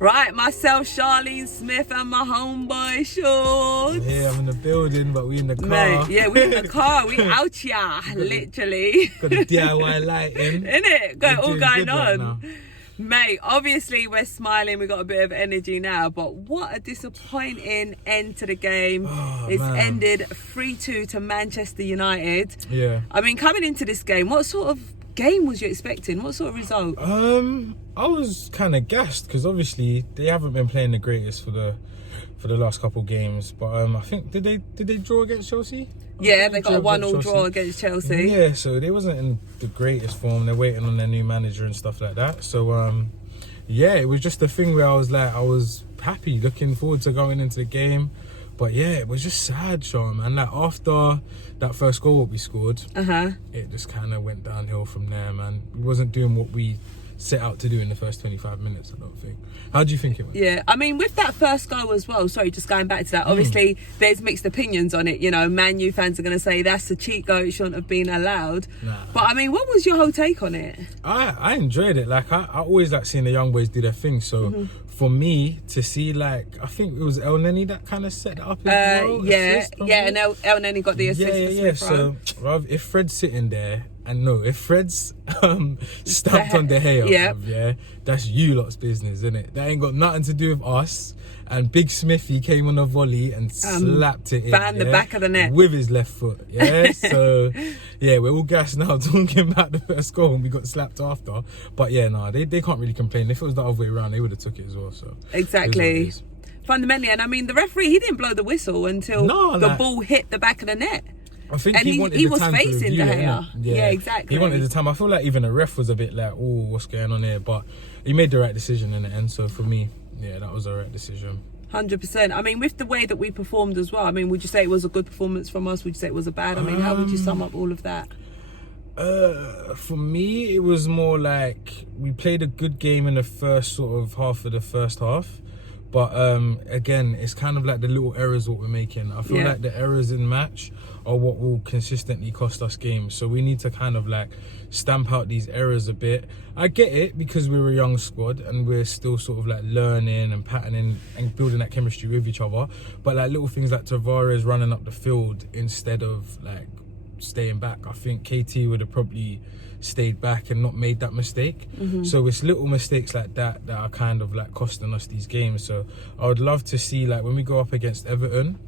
Right, myself, Charlene Smith, and my homeboy Shawdz. Yeah, I'm in the building, but we in the car. Mate, yeah, we in the car. We out here, literally. Got the DIY lighting. Innit? All going on. Right, mate, obviously we're smiling. We got a bit of energy now, but what a disappointing end to the game. It's ended 3-2 to Manchester United. Yeah. I mean, coming into this game, what sort of game was you expecting? What sort of result? I was kind of gassed because obviously they haven't been playing the greatest for the last couple games. But I think did they draw against Chelsea? Yeah, they got a 1-1 draw against Chelsea. Yeah, so they wasn't in the greatest form. They're waiting on their new manager and stuff like that. So yeah, it was just a thing where I was happy, looking forward to going into the game. But yeah, it was just sad, Sean, man. Like after that first goal we scored, it just kind of went downhill from there, man. We wasn't doing what we set out to do in the first 25 minutes, I don't think. How do you think it went? Yeah, I mean, with that first goal as well, sorry, just going back to that, obviously there's mixed opinions on it. You know, Man U fans are going to say that's a cheat goal, it shouldn't have been allowed. But I mean, what was your whole take on it? I enjoyed it. Like I always like seeing the young boys do their thing. So for me to see, like, I think it was El Neni that kind of set it up as well. And El Neni got the assist. So if Fred's sitting there, and no, if Fred's stamped on De Gea, that's you lot's business, isn't it? That ain't got nothing to do with us. And Big Smithy came on a volley and slapped it in. Banned the back of the net. With his left foot, yeah? So, yeah, we're all gassed now talking about the first goal and we got slapped after. But yeah, no, they can't really complain. If it was the other way around, they would have took it as well, so. Exactly. Fundamentally, and I mean, the referee, he didn't blow the whistle until the ball hit the back of the net. I think and he was facing De Gea. Yeah, exactly. He wanted the time. I feel like even the ref was a bit like, oh, what's going on here? But he made the right decision in the end. So for me, yeah, that was the right decision. 100%. I mean, with the way that we performed as well, I mean, would you say it was a good performance from us? Would you say it was a bad? I mean, how would you sum up all of that? For me, it was more like we played a good game in the first sort of half of the first half. But again, it's kind of like the little errors what we're making. I feel like the errors in match are what will consistently cost us games. So we need to kind of like stamp out these errors a bit. I get it because we're a young squad and we're still sort of like learning and patterning and building that chemistry with each other. But like little things like Tavares running up the field instead of like staying back. I think KT would have probably stayed back and not made that mistake. So it's little mistakes like that that are kind of like costing us these games. So I would love to see, like, when we go up against Everton,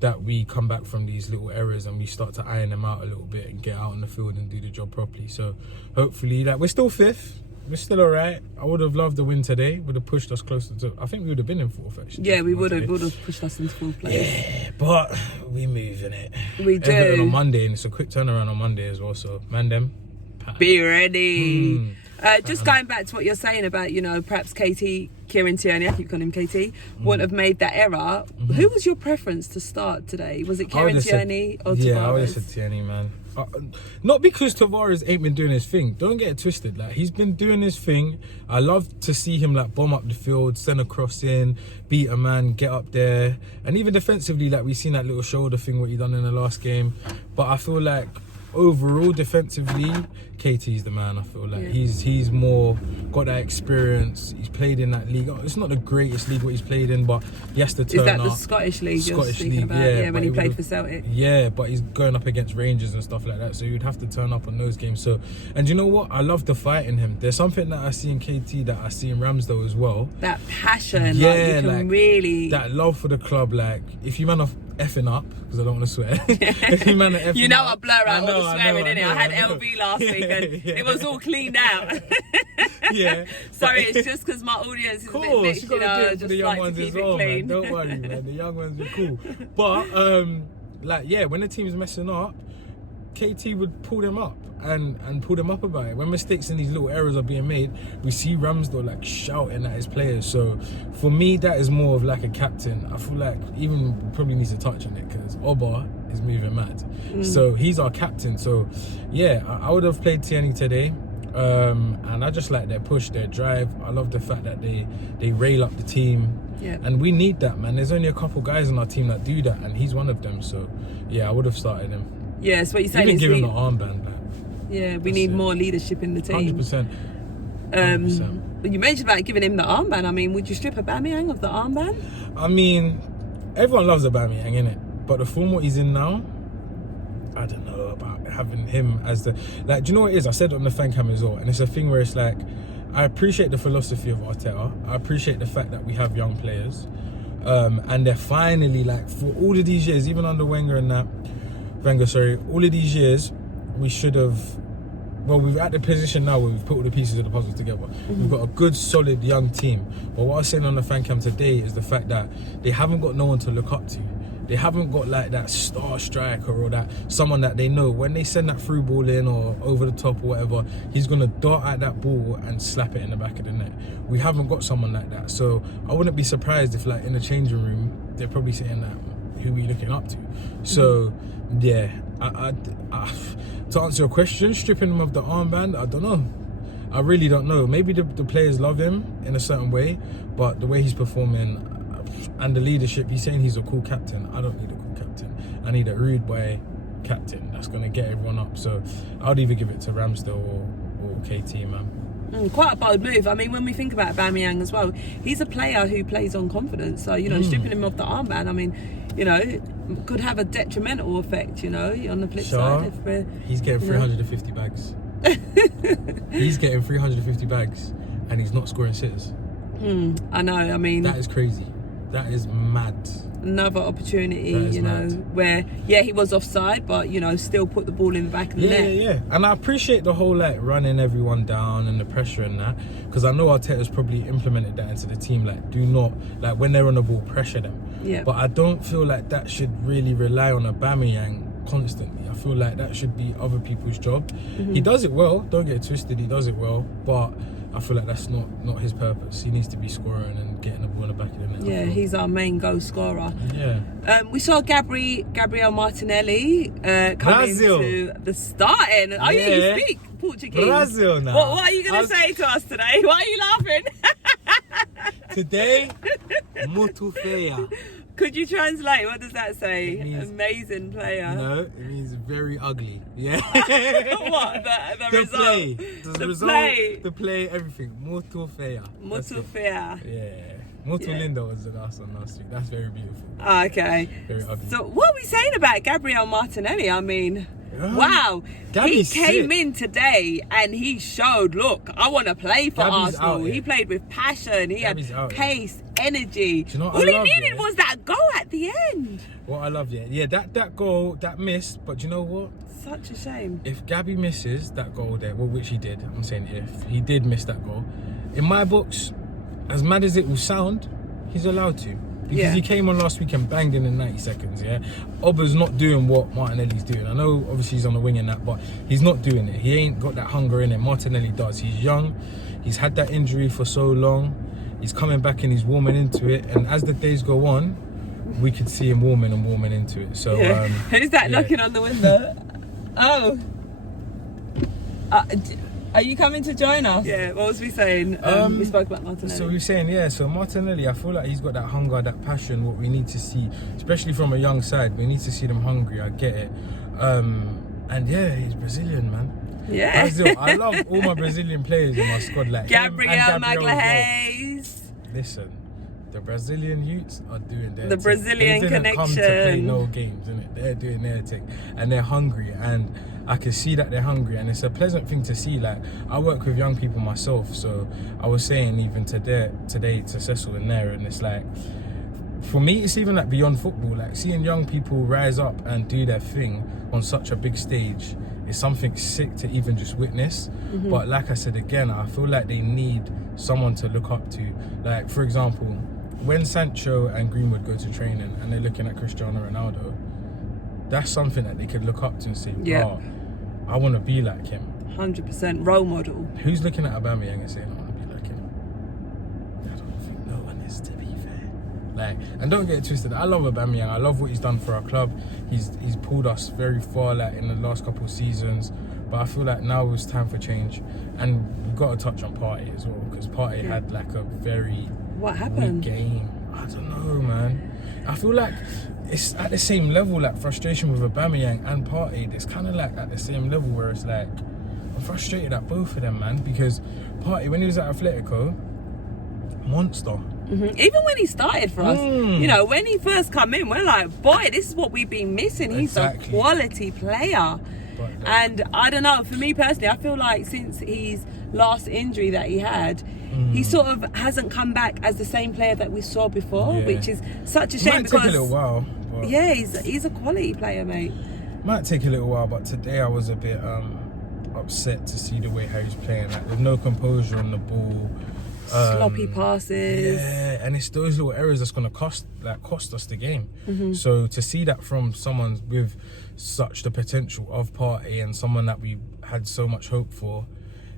that we come back from these little errors and we start to iron them out a little bit and get out on the field and do the job properly. So hopefully, like, we're still fifth. We're still all right. I would have loved the win today. Would have pushed us closer to. I think we would have been in fourth, actually. Yeah, we would have pushed us into fourth place. Yeah, but we moving it. We do. Everton on Monday, and it's a quick turnaround on Monday as well. So, man, them. Be ready. Just going back to what you're saying about, you know, perhaps Kieran Tierney, I keep calling him KT, wouldn't have made that error. Who was your preference to start today? Was it Kieran Tierney or Tavares? Yeah, I would have said Tierney, man. Not because Tavares ain't been doing his thing. Don't get it twisted. Like, he's been doing his thing. I love to see him like bomb up the field, send a cross in, beat a man, get up there, and even defensively, like we've seen that little shoulder thing what he done in the last game. But I feel like overall defensively, KT's the man. I feel like he's more got that experience. He's played in that league. It's not the greatest league what he's played in, but he has to turn up. Is that the Scottish league? Scottish league, about? Yeah, when he played for Celtic. Yeah, but he's going up against Rangers and stuff like that, so you'd have to turn up on those games. So, and you know what? I love the fight in him. There's something that I see in KT that I see in Ramsdale as well. That passion, yeah, like you can really, that love for the club. Like, if you man off effing up, because I don't want to swear. If you man are effing you know, up, I blur out all the swearing in it. I had LB last week and it was all cleaned out. Sorry, it's just because my audience is a bit mixed, you know, just the like to keep it clean. Man. Don't worry, man. The young ones are cool. But like, yeah, when the team's messing up, KT would pull them up and pull them up about it. When mistakes and these little errors are being made, we see Ramsdale like shouting at his players. So for me, that is more of like a captain. I feel like even probably needs to touch on it because Oba is moving mad. So he's our captain. So yeah, I would have played Tierney today. And I just like their push, their drive. I love the fact that they rail up the team. Yeah. And we need that, man. There's only a couple guys on our team that do that, and he's one of them. So yeah, I would have started him. Yeah, so what you're saying Even is give him the armband. Like, we need more leadership in the team. 100%. 100%. You mentioned about giving him the armband. I mean, would you strip Aubameyang of the armband? I mean, everyone loves Aubameyang, innit? But the form what he's in now, I don't know about having him as the... Like, do you know what it is? I said it on the fan cam as well, and it's a thing where it's like, I appreciate the philosophy of Arteta. I appreciate the fact that we have young players. And they're finally, like, for all of these years, even under Wenger, all of these years, we should have... Well, we're at the position now where we've put all the pieces of the puzzle together. We've got a good, solid, young team. But what I was saying on the fan cam today is the fact that they haven't got no one to look up to. They haven't got like that star striker or that someone that they know when they send that through ball in or over the top or whatever, he's going to dart at that ball and slap it in the back of the net. We haven't got someone like that. So I wouldn't be surprised if, like, in the changing room, they're probably saying that, who are we looking up to? So, yeah, to answer your question, stripping him of the armband, I don't know. I really don't know. Maybe the players love him in a certain way, but the way he's performing and the leadership, he's saying he's a cool captain. I don't need a cool captain. I need a rude boy captain that's going to get everyone up. So I'd either give it to Ramsdale or KT, man. Quite a bold move. I mean, when we think about Aubameyang as well, he's a player who plays on confidence. So, you know, stripping him of the armband, I mean, you know, could have a detrimental effect, you know, on the flip side. He's getting 350 bags. He's getting 350 bags and he's not scoring sitters. I know, I mean... That is crazy. That is mad. Another opportunity, you know, where, yeah, he was offside, but, you know, still put the ball in the back of the net. Yeah. And I appreciate the whole, like, running everyone down and the pressure and that, because I know Arteta's probably implemented that into the team, like, do not, like, when they're on the ball, pressure them. Yeah. But I don't feel like that should really rely on Aubameyang constantly. I feel like that should be other people's job. He does it well, don't get it twisted, he does it well, but I feel like that's not his purpose. He needs to be scoring and getting the ball in the back of the net. Yeah, he's our main goal scorer. Yeah. We saw Gabriel Martinelli come into the starting. Oh yeah, you speak Portuguese. Brazil now. What are you going to say to us today? Why are you laughing? Today, muito feia. Could you translate? What does that say? It means, amazing player. No, it means very ugly. Yeah. What? The result? Play. The result, play. The play, everything. Muito feia. Muito feia. Yeah. Muito linda was the last one last week. That's very beautiful. Okay. Very ugly. So what are we saying about Gabriel Martinelli? I mean... Wow, Gabby's he came in today and he showed, look, I want to play for Arsenal. He played with passion. He had pace, energy. Do you know what all I love, he needed was that goal at the end. What I love, that goal, that miss, but you know what? Such a shame. If Gabby misses that goal there, well, which he did, I'm saying if he did miss that goal, in my books, as mad as it will sound, he's allowed to. Because he came on last week and banged in 90 seconds, Oba's not doing what Martinelli's doing. I know, obviously, he's on the wing and that, but he's not doing it. He ain't got that hunger in it. Martinelli does. He's young. He's had that injury for so long. He's coming back and he's warming into it. And as the days go on, we could see him warming into it. So, who's that knocking on the window? Oh. Are you coming to join us? Yeah, what was we saying? We spoke about Martinelli. So we were saying, so Martinelli, I feel like he's got that hunger, that passion, what we need to see, especially from a young side. We need to see them hungry, I get it. And he's Brazilian, man. Yeah. Brazil. I love all my Brazilian players in my squad, like Gabriel Magalhaes. Listen, the Brazilian youths are doing their thing. Brazilian they didn't connection. Come to play no games, innit? They're doing their thing. And they're hungry, and I can see that they're hungry, and it's a pleasant thing to see. Like, I work with young people myself, so I was saying even today to Cecil in there, and it's like, for me, it's even like beyond football. Like, seeing young people rise up and do their thing on such a big stage is something sick to even just witness. But like I said again, I feel like they need someone to look up to. Like, for example, when Sancho and Greenwood go to training and they're looking at Cristiano Ronaldo, that's something that they could look up to and say, wow, I want to be like him. 100% role model. Who's looking at Aubameyang and saying, I want to be like him? I don't think no one is, to be fair. Like, and don't get it twisted, I love Aubameyang. I love what he's done for our club. He's pulled us very far, like, in the last couple of seasons. But I feel like now it's time for change. And we've got to touch on Partey as well, because Partey had like a very weak game. I don't know, man. I feel like it's at the same level, like frustration with Aubameyang and Partey. It's kind of like at the same level where it's like, I'm frustrated at both of them, man, because Partey, when he was at Atletico, monster. Even when he started for us, you know, when he first come in, we're like, boy, this is what we've been missing. He's a quality player. And I don't know, for me personally, I feel like since his last injury that he had, he sort of hasn't come back as the same player that we saw before, which is such a shame. Might take a little while. Yeah, he's a quality player, mate. Might take a little while, but today I was a bit upset to see the way how he's playing. Like, there's no composure on the ball. Sloppy passes. Yeah, and it's those little errors that's gonna cost us the game. So to see that from someone with such the potential of Partey and someone that we had so much hope for,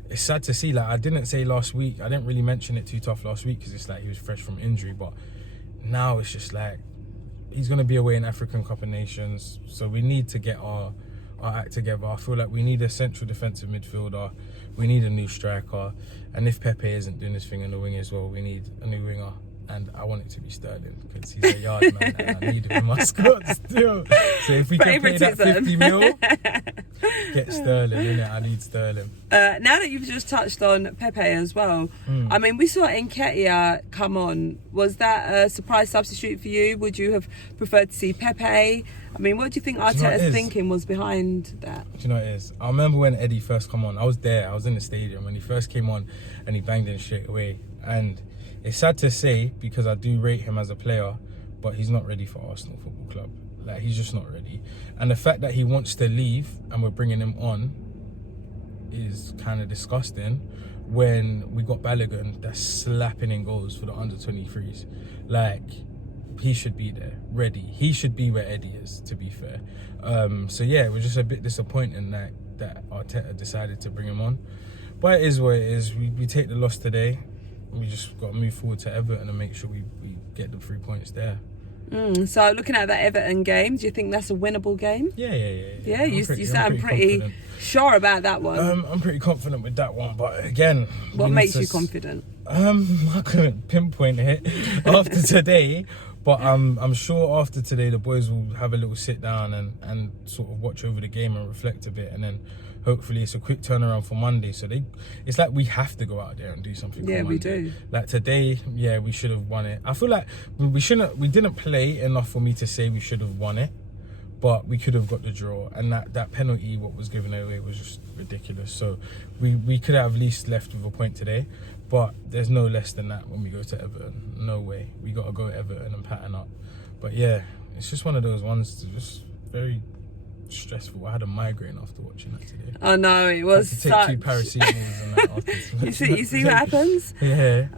it's sad to see. Like, I didn't say last week, I didn't really mention it too tough last week because it's like he was fresh from injury, but now it's just like he's gonna be away in African Cup of Nations, so we need to get our act together. I feel like we need a central defensive midfielder, we need a new striker, and if Pepe isn't doing his thing in the wing as well, we need a new winger. And I want it to be Sterling because he's a yard man and I need him in my squad still. So if we can pay that 50 mil, get Sterling, innit? I need Sterling. Now that you've just touched on Pepe as well, I mean, we saw Nketiah come on. Was that a surprise substitute for you? Would you have preferred to see Pepe? I mean, what do you think Arteta's thinking was behind that? Do you know what it is? I remember when Eddie first come on. I was there. I was in the stadium when he first came on and he banged in straight away. And it's sad to say because I do rate him as a player, but he's not ready for Arsenal Football Club. Like, he's just not ready. And the fact that he wants to leave and we're bringing him on is kind of disgusting when we got Balogun that's slapping in goals for the under-23s. Like, he should be there, ready. He should be where Eddie is, to be fair. So yeah, it was just a bit disappointing that Arteta decided to bring him on. But it is what it is. We take the loss today. We just got to move forward to Everton and make sure we get the 3 points there. So looking at that Everton game, do you think that's a winnable game? Yeah. You sound pretty sure about that one. I'm pretty confident with that one, but again, what makes you confident? I couldn't pinpoint it after today, but I'm sure after today the boys will have a little sit down and sort of watch over the game and reflect a bit, and then hopefully it's a quick turnaround for Monday. So it's like we have to go out there and do something. Yeah, we do. Like today, yeah, we should have won it. I feel like we didn't play enough for me to say we should have won it, but we could have got the draw. And that penalty, what was given away, was just ridiculous. So we could have at least left with a point today, but there's no less than that when we go to Everton. No way. We got to go to Everton and pattern up. But yeah, it's just one of those ones that's just very stressful. I had a migraine after watching that today. Oh no, it was I had to take 2 paracetamols and that after. you see what happens? Yeah.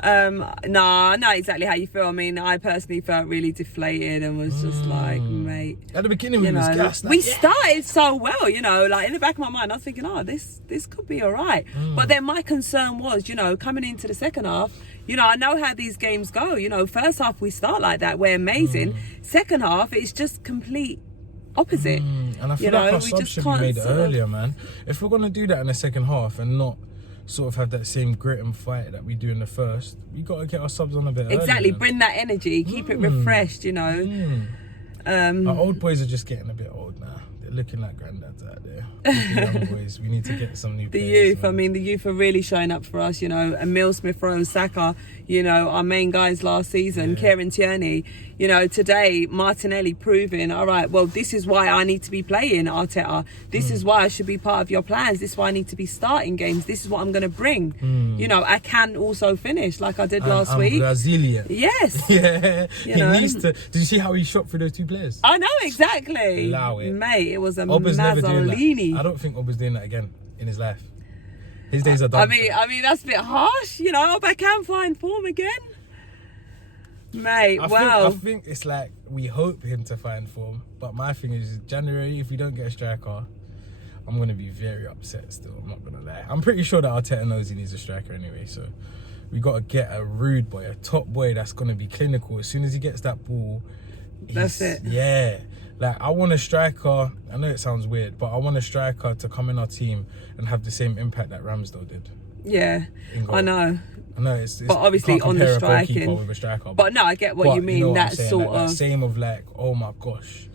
No, I know exactly how you feel. I mean, I personally felt really deflated and was just like, mate. At the beginning, we was gassed. We started so well, you know, like in the back of my mind, I was thinking, oh, this could be all right. But then my concern was, you know, coming into the second half, you know, I know how these games go. You know, first half we start like that, we're amazing. Second half, it's just complete opposite. And I feel like our subs should be made earlier, man. If we're going to do that in the second half and not sort of have that same grit and fight that we do in the first, we got to get our subs on a bit exactly earlier. Bring that energy, keep it refreshed, you know. Our old boys are just getting a bit old now. They're looking like granddads out there. The young boys, we need to get some new players. The youth, man. I mean, the youth are really showing up for us, you know. Emile Smith-Rowe, Saka, you know, our main guys last season, Kieran Tierney. You know, today, Martinelli proving, all right, well, this is why I need to be playing, Arteta. This is why I should be part of your plans. This is why I need to be starting games. This is what I'm going to bring. You know, I can also finish like I did last week. Brazilian. Yes. Yeah. He needs to. Did you see how he shot through those 2 players? I know, exactly. Allow it. Mate, it was a Mazzolini. I don't think Obba's doing that again in his life. His days are done. I mean, that's a bit harsh, you know, but I can find form again. Mate, I think it's like we hope him to find form, but my thing is January, if we don't get a striker, I'm going to be very upset still, I'm not going to lie. I'm pretty sure that Arteta knows he needs a striker anyway, so we got to get a rude boy, a top boy that's going to be clinical. As soon as he gets that ball, that's it. Yeah. Like, I want a striker, I know it sounds weird, but I want a striker to come in our team and have the same impact that Ramsdale did. Yeah, I know. I know it's but obviously on the striking. With a striker, but no, I get what you mean. You know that sort like, of that same of like, oh my gosh,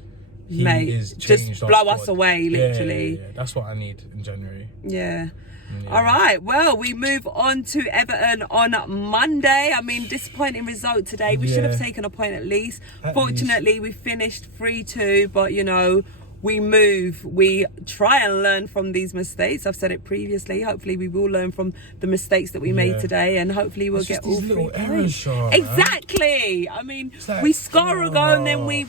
he mate, is changed. Just blow us away, literally. Yeah. That's what I need in January. Yeah. Yeah. All right, well, we move on to Everton on Monday. I mean, disappointing result today. We should have taken a point at least. Fortunately, we finished 3-2, but, you know, we move. We try and learn from these mistakes. I've said it previously. Hopefully, we will learn from the mistakes that we made today, and hopefully we'll get all 3 points. Exactly. I mean, like, we score a goal and then we...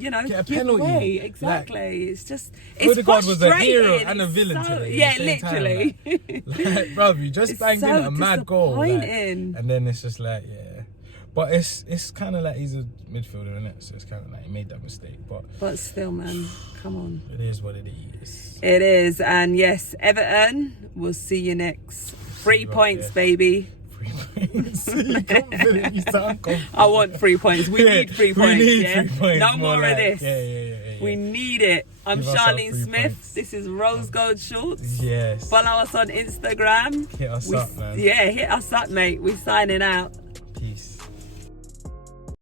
You know, get a give penalty. away. Exactly. Like, it's just, it's Odegaard frustrating. was a hero and a villain today. Yeah, literally. Like, bro, you just banged in a mad goal. Like, and then it's just like, yeah. But it's kind of like he's a midfielder, isn't it? So it's kind of like he made that mistake. But still, man, come on. It is what it is. It is. And yes, Everton, we'll see you next. 3 points, baby. 3 points. You confident, you sound confident. I want 3 points. We need 3 points. We need 3 points. No more like, of this. Yeah. We need it. I'm Give Charlene Smith. Points. This is Rose Gold Shorts. Yes. Follow us on Instagram. Hit us up, man. Yeah, hit us up, mate. We're signing out.